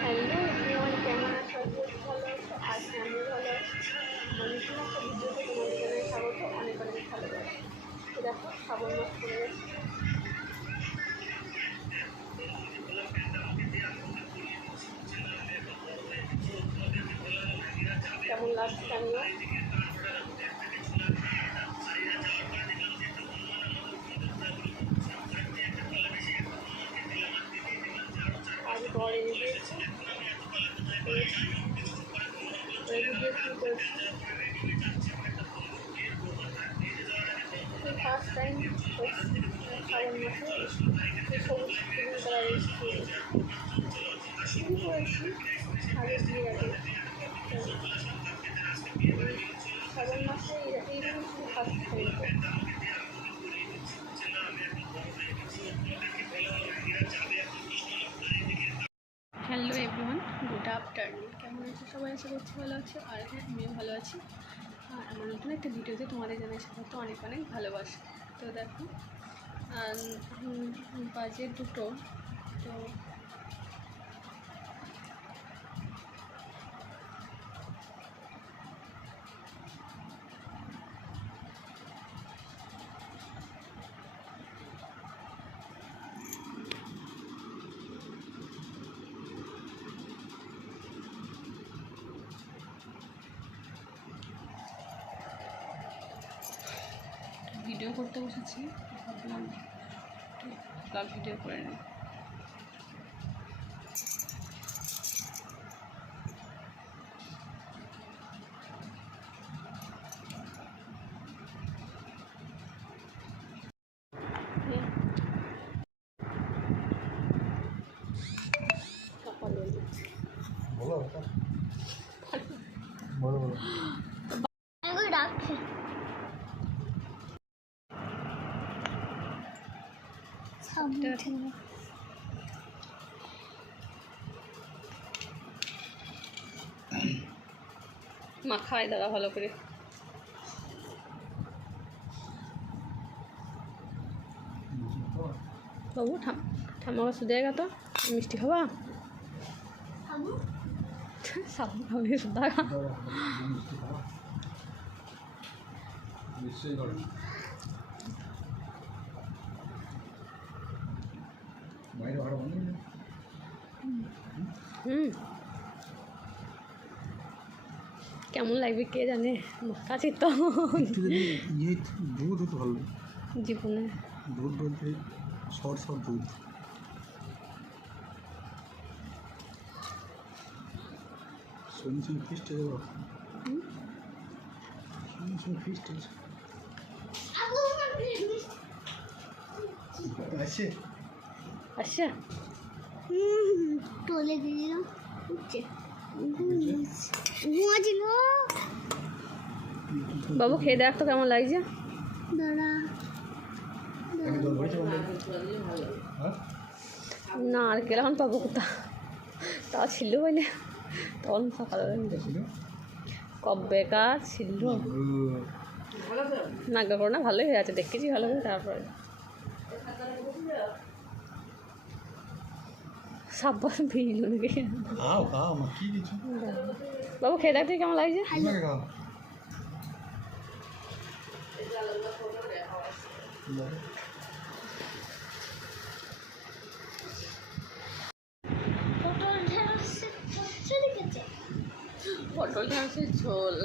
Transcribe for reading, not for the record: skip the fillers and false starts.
Hello everyone, কেমন আছো? ভালো আছো? আজকে আমি ভালো আছি। নতুন একটা ভিডিওতে তোমাদের জানাই স্বাগত, অনেক অনেক ভালোবাসা। তো দেখো, শ্রাবণ মাস চলে গেছে। কেমন লাগছে জানিও। আজ ঘর এনে দিয়েছে, ভিডিও শুরু করেছি। ফার্স্ট টাইম শ্রাবণ মাসে সবুজ গ্রিন কালারের শুরু করেছি আগে বিয়ের আগে। শ্রাবণ মাসে এইরকম শুধু first time. Hello everyone, good afternoon. কেমন আছো সবাই? আশা করছি ভালো আছো। আর হ্যাঁ, আমিও ভালো আছি। আর আমার নতুন একটা ভিডিওতে তোমাদের জানাই স্বাগত, অনেক অনেক ভালোবাসা। তো দেখো, বাজে 2টো। তো ভিডিও করতে বসেছি, ভাবলাম ব্লগ ভিডিও করে নিই। মা খাওয়াই দাদা ভালো করে। বাবু ঠাম্মা ওষুধ দেয় তো, মিষ্টি খাবা? সাবু খাবি সুদ্ধা খা। কেমন লাগবে কে জানে, কাছে তো দুধ ভালো জীবনে দুধ বলতে শর্ট দুধ। ফিস্ট ফিস্ট আছে আচ্ছা, তোলে দিলাম বাবু খেয়ে দেখ তো কেমন লাগছে। না আর কেরকম পাবো কোথা, তা ছিল বলে তখন সকালে কবে কাজ ছিল। নাগা করো না, ভালোই হয়ে আছে, দেখেছি ভালো করে। তারপরে সাব্বাস ভিজল নাকি। বাবু খেয়ে দেখতে কেমন লাগছে। পটল ঢেঁড়সের ঝোল।